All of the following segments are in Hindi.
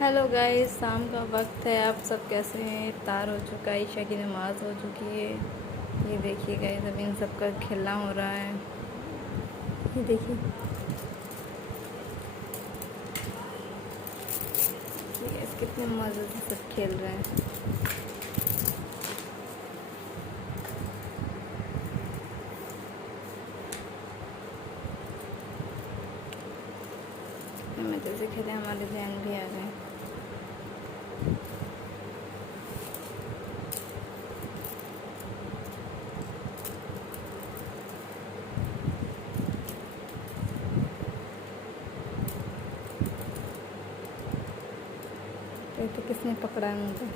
हेलो गाइस, शाम का वक्त है। आप सब कैसे हैं? इफ्तार हो चुका है, ईशा की नमाज़ हो चुकी है। ये देखिए गाइस, अब इन सब का खेलना हो रहा है। ये देखिए गाइस, कितने मज़े से सब खेल रहे हैं। मैं जैसे खेले हमारे ध्यान भी आ गए। तो किसने पकड़ा है मुझे?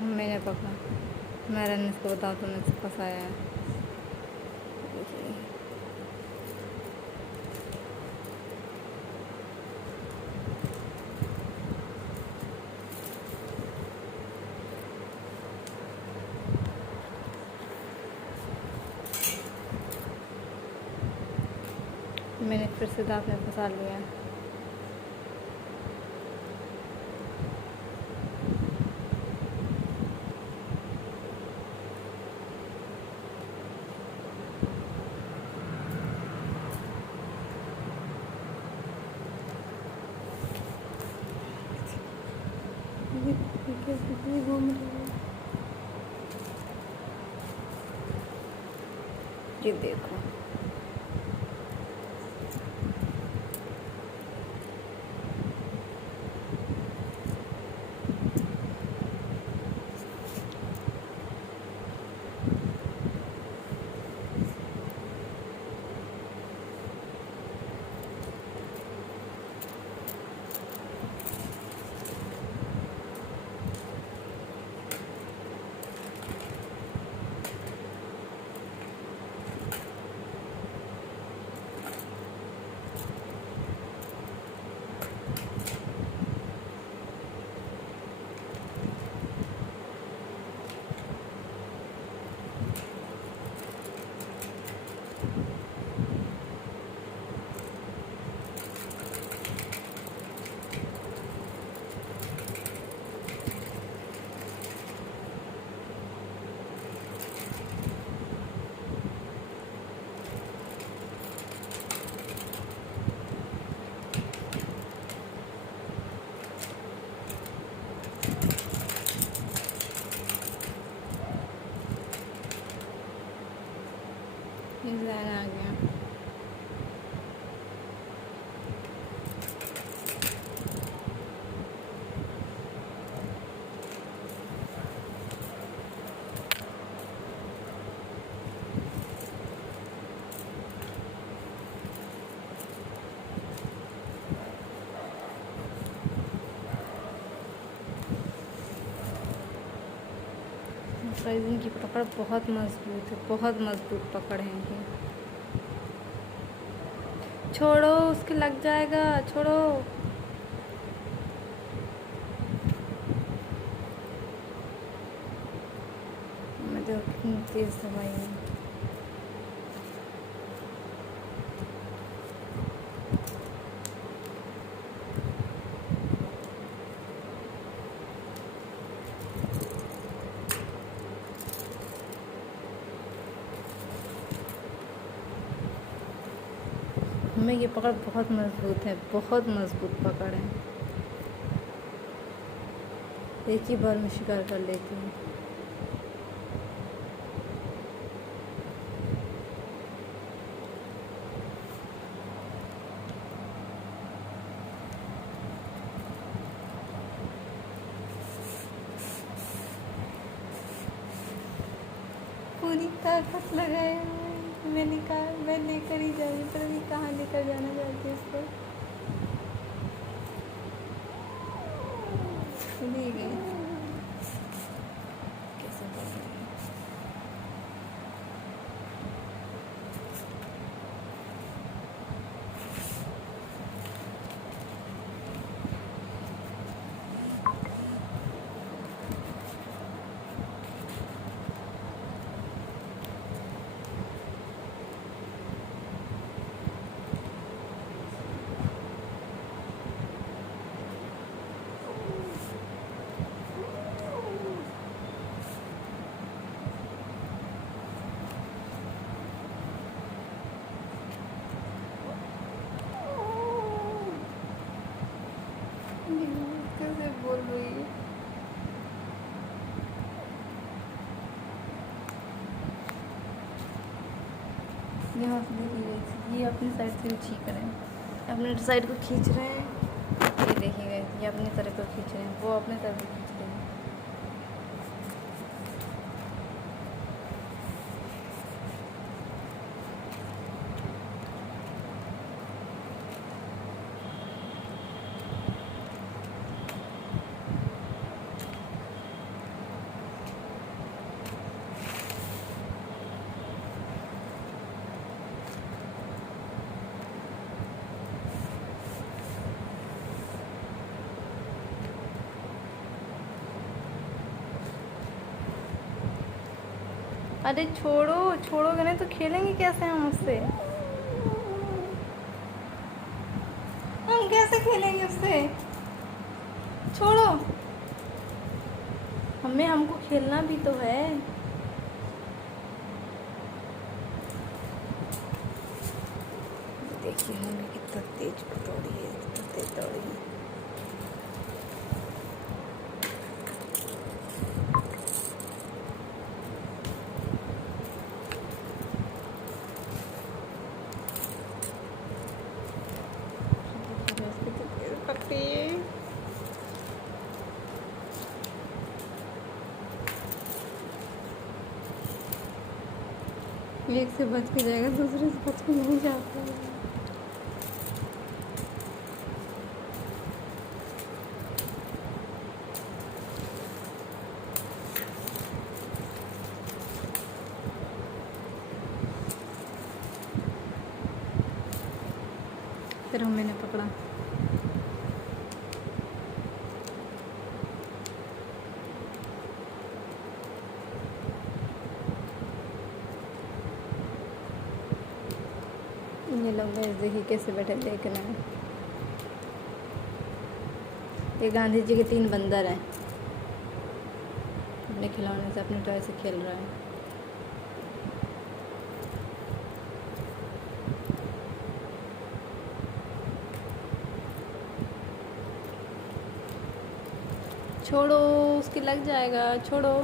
मैंने पकड़ा। मैं रन इसको बताओ, तुमने इसको फंसाया है। देखिए मैंने फिर से दांत में फंसा लिया। ये घूम रही है। ये देखो, ये ज़हन आ गया। गाइस, इनकी पकड़ बहुत मजबूत है, बहुत मजबूत पकड़ है इनकी। छोड़ो, उसके लग जाएगा, छोड़ो। मैं तो कितनी तेज दवाई है। हमें ये पकड़ बहुत मजबूत है, बहुत मजबूत पकड़ है। एक ही बार में शिकार कर लेती हूँ। पूरी ताकत लगाए मैंने कहा मैं लेकर ही जाऊँगी, पर अभी कहाँ लेकर जाना चाहती हूँ इसको। ले गई। कैसे कर रही है? यहाँ से देखिए ये अपनी साइड से छींक रहे हैं, अपने साइड को खींच रहे हैं। ये देखिए ये अपनी तरफ को खींच रहे हैं, वो अपने तरफ को खींच रहे हैं। अरे छोड़ो, छोड़ोगे नहीं तो खेलेंगे कैसे हम उससे? हम कैसे खेलेंगे उससे? छोड़ो, हमको खेलना भी तो है। देखिए मम्मी कितना तेज दौड़ी है, कितना तेज दौड़ी है। पप्पी एक से बच के जाएगा, दूसरे से बच के नहीं जाता है। फिर मैंने पकड़ा। ये लोग भैंस देखिए कैसे बैठे देखने में। ये गांधी जी के 3 बंदर हैं, अपने खिलौने से अपने टॉय से खेल रहे हैं। छोड़ो, उसकी लग जाएगा, छोड़ो।